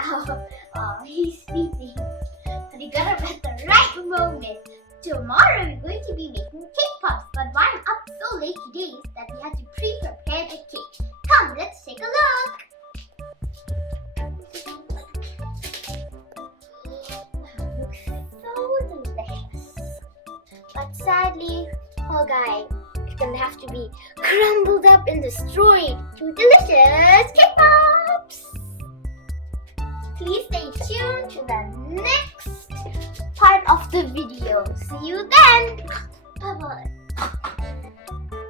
now. He's sleeping. But you gotta bet the right moment. Tomorrow we're going to be making cake pops. But why I'm up so late today is that we had to pre-prepare the cake. Come, let's take a look. Looks so delicious. But sadly, poor guy, it's gonna have to be crumbled up and destroyed to delicious cake pops. Please stay tuned to the next part of the video. See you then. Bye-bye.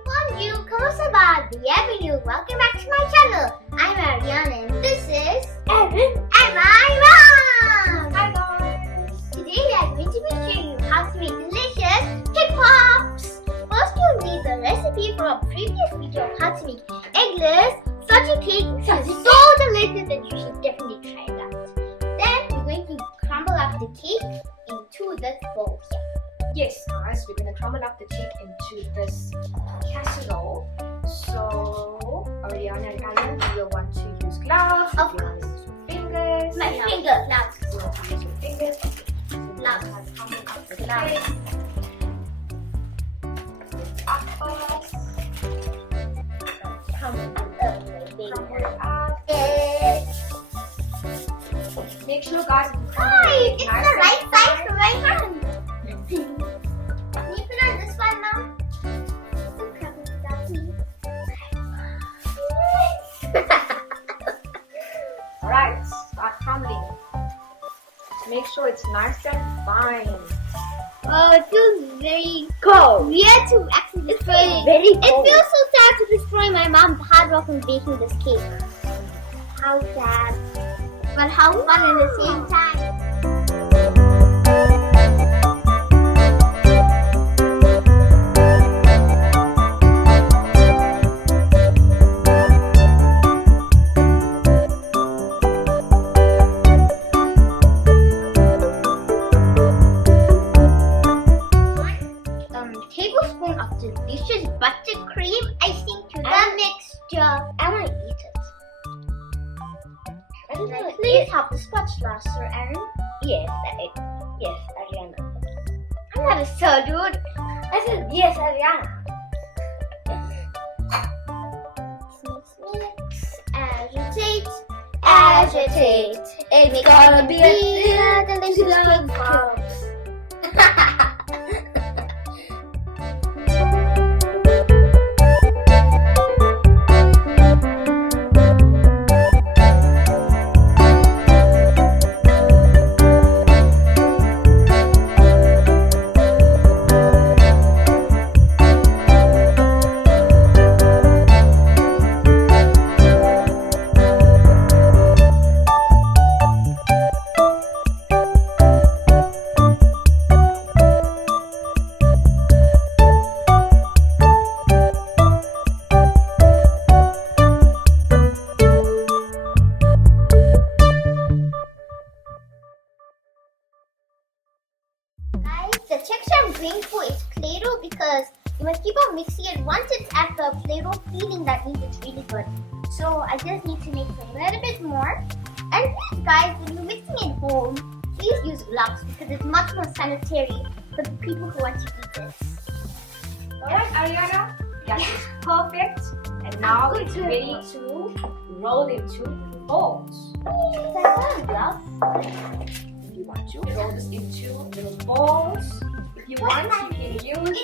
Bonjour, comment ça va? Bienvenue. Welcome back to my channel. I'm Ariana and this is Erin and my mom. Hi guys. Today we are going to be showing you how to make delicious cake pops. First you'll need the recipe from a previous video of how to make eggless fudgy cake. It's so delicious that you should definitely try it out. Then we're going to crumble up the cake into this bowl here. Yes, guys, we're going to crumble up the cake into this casserole. So, Ariana and Alan, you'll want to use gloves. Of you want to use your fingers. My finger, gloves. You want to use your fingers. Gloves. Crumble up the Gloves. cake. Apples. Crumble up the Crumble it up. Make sure, guys, you crumble Hi, it it's nice the and right size fine. for my hand. Can you put on this one now? Alright, start crumbling. Make sure it's nice and fine. Oh, it feels very cold. Weird to actually destroy it. Very It feels so sad to destroy my mom's hard work in baking this cake. How sad. But how fun at the same time. Tablespoon of delicious buttercream icing to the mixture. I want to eat it. Please have the spatula, Sir Aaron. Yes, yes, Ariana. I'm not a sir, dude. I said yes, Ariana. Mix, agitate, Agitate. It's gonna be a delicious cake pops. The texture I'm going for is Play-Doh because you must keep on mixing it. Once it's at the Play-Doh feeling, that means it's really good. So I just need to mix a little bit more. And please guys, when you're mixing at home, please use gloves because it's much more sanitary for the people who want to eat this. Alright, Ariana, that is perfect. And now it's ready to roll into balls. Is that one glove? If you want to roll this into little balls. If you want, you can use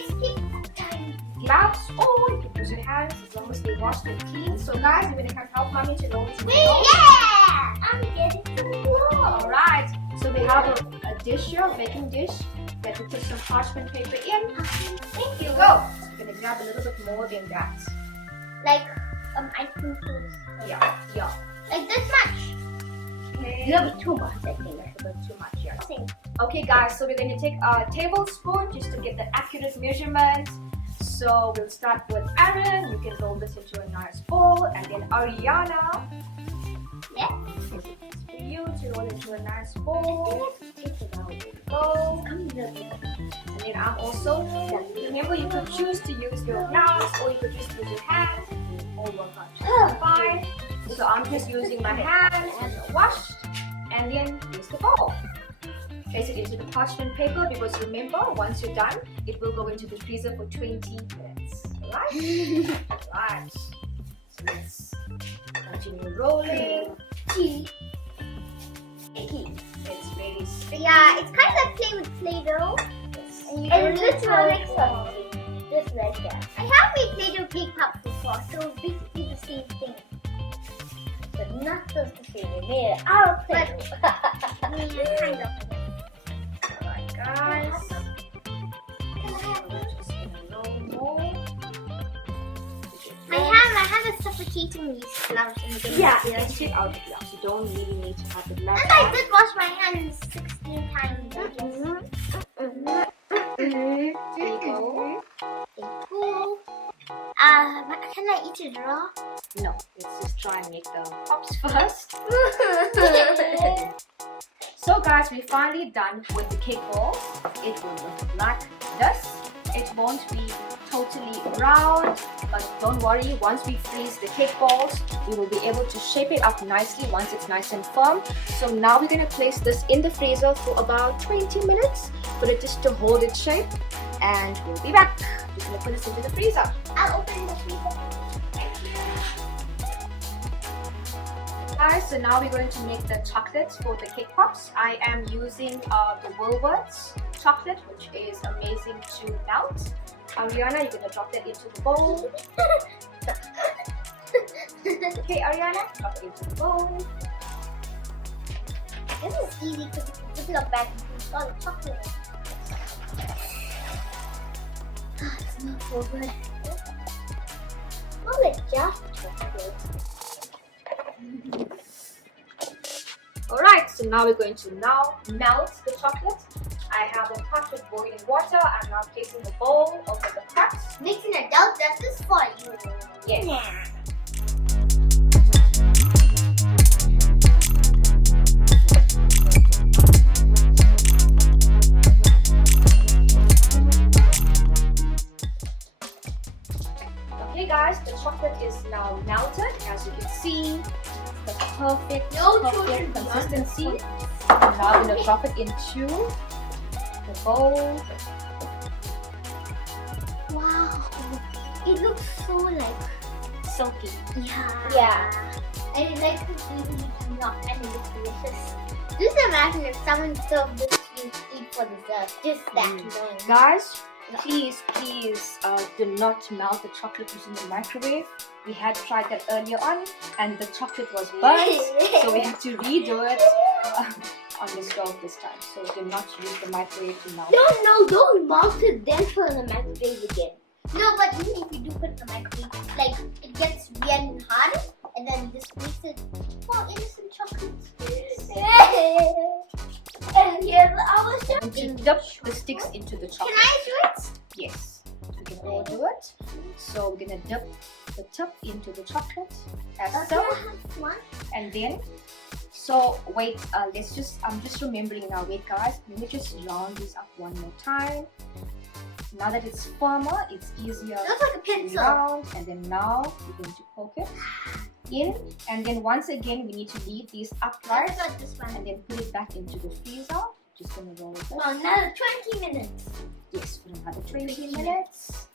gloves or you can use your hands as long as they washed and clean. So guys, you're gonna help mommy to roll into balls. Yeah! I'm getting to roll. Alright, so we have a dish here, a baking dish that we put some parchment paper in. Thank Here you. you go. So we're gonna grab a little bit more than that. Like ice cream cubes. Yeah. Like this much. Okay. A little bit too much, I think. A little bit too much here. Same. Okay guys, so we're going to take a tablespoon just to get the accurate measurement. So we'll start with Aaron. You can roll this into a nice bowl. And then Ariana. Yeah. This is for you to roll into a nice bowl. Take it out. There you go. And then I'm also, remember you could choose to use your gloves or you could just use your hands. All work out just fine. So I'm just using my hands when they're washed. and then use the bowl. Place it into the parchment paper because remember, once you're done, it will go into the freezer for 20 minutes. Alright? Right. So let's continue rolling. It's very sticky. Yeah, it's kind of like playing with Play-Doh. And you And roll this it one all. makes something. Just like that. I have made Play-Doh cake pops before, so it's basically the same thing. But not just the same. We made it out of But- Play-Doh. Yeah, kind of. Alright, guys. Just gonna roll more. I have a suffocating these gloves in the beginning. Yeah, get it out of here. You don't really need to have it like And I that. did wash my hands 16 times. I guess. There you go. They cool. Can I eat it raw? No, let's just try and make the pops first. So guys, we're finally done with the cake balls. It will look like this. It won't be totally round, but don't worry, once we freeze the cake balls, we will be able to shape it up nicely once it's nice and firm. So now we're going to place this in the freezer for about 20 minutes for it just to hold its shape, and we'll be back. We're going to put this into the freezer. I'll open the freezer. Guys, so now we're going to make the chocolate for the cake pops. I am using the Woolworths chocolate, which is amazing to melt. Ariana, you're going to drop that into the bowl. Okay, Ariana, drop it into the bowl. This is easy because you can put it up back and put all the chocolate in. Ah, it smells so good. Oh, like just chocolate. Alright, so now we're going to melt the chocolate. I have a pot with boiling water. I'm now placing the bowl over the cracks. Makes an adult does this for you. Yes. Yeah. Okay guys, the chocolate is now melted. As you can see, the perfect children consistency. And now I'm going to drop it into the bowl. Wow. It looks so like Silky. yeah. And it like completely comes off and it looks delicious. Just imagine if someone served this to you to eat for dessert. Just that alone. Guys, please do not melt the chocolate using the microwave. We had tried that earlier on and the chocolate was burnt, so we had to redo it on the stove this time. So do not use the microwave to melt. No, don't melt it, then put it in the microwave again. No, but even if you do put it in the microwave, like it gets weird and hard, and then this makes it innocent chocolate. And here's our And to dip the sticks into the chocolate. Can I do it? Yes, we can all do it. So we're gonna dip the tip into the chocolate as so, One. and then. So wait, I'm just remembering now. Wait, guys, let me just round these up one more time. Now that it's firmer, it's easier Looks like a to pencil. round, and then now we're going to poke it in, and then once again we need to leave these upright, Let's go this one. and then put it back into the freezer. Just gonna roll this. For another 20 minutes. Yes, for another 20 minutes.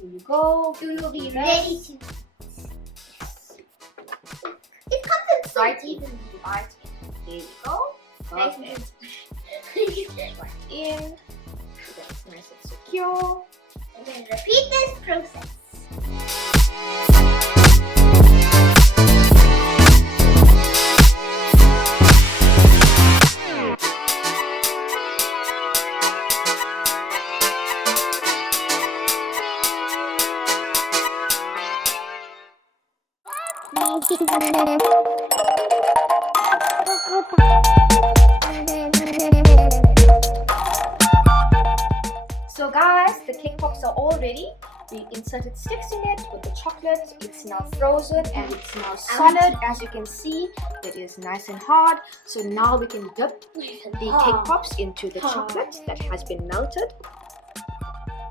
Here you go. You will be Yes. ready to. It comes in so Right evenly. Right in. There you go. Nice Perfect. and Right in. That's nice and secure. I'm going to repeat this process. So guys, the cake pops are all ready. We inserted sticks in it with the chocolate. It's now frozen and it's now solid. As you can see, it is nice and hard. So now we can dip the cake pops into the chocolate that has been melted.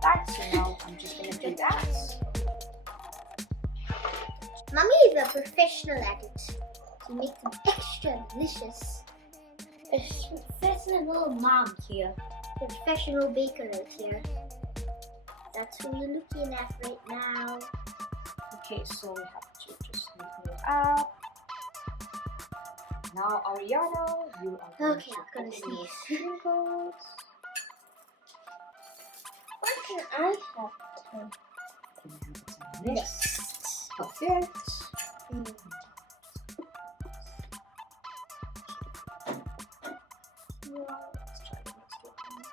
Right, so now I'm just going to do that. Mommy is a professional at it. She makes them extra delicious. Professional mom here. Professional baker is here. That's who you're looking at right now. Okay, so we have to just sprinkle it up. Now, Ariana, you are going Okay, to I'm gonna put in your sneeze. sprinkles. Why can I have to? Can I have it next? Perfect. Well, let's try the next one.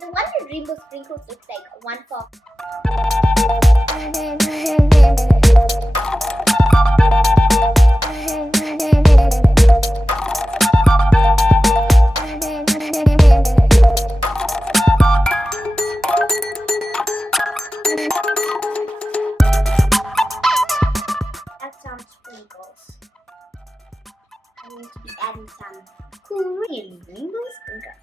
The one with rainbow sprinkles looks like one for. Add some sprinkles. I'm going to be adding some Korean rainbow sprinkles.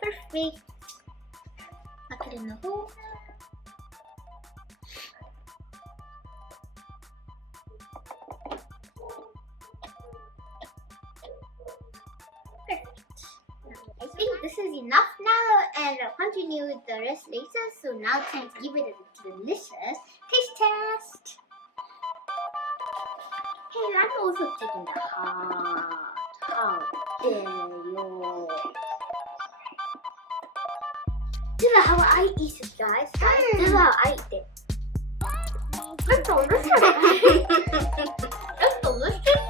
Perfect. Knock it in the hole. Perfect. I think this is enough now, and I'll continue with the rest later. So now it's time to give it a delicious taste test. Hey, I'm also taking the hot. How dare you? This is how I eat it, guys. This is how I eat it. It's delicious. It's delicious.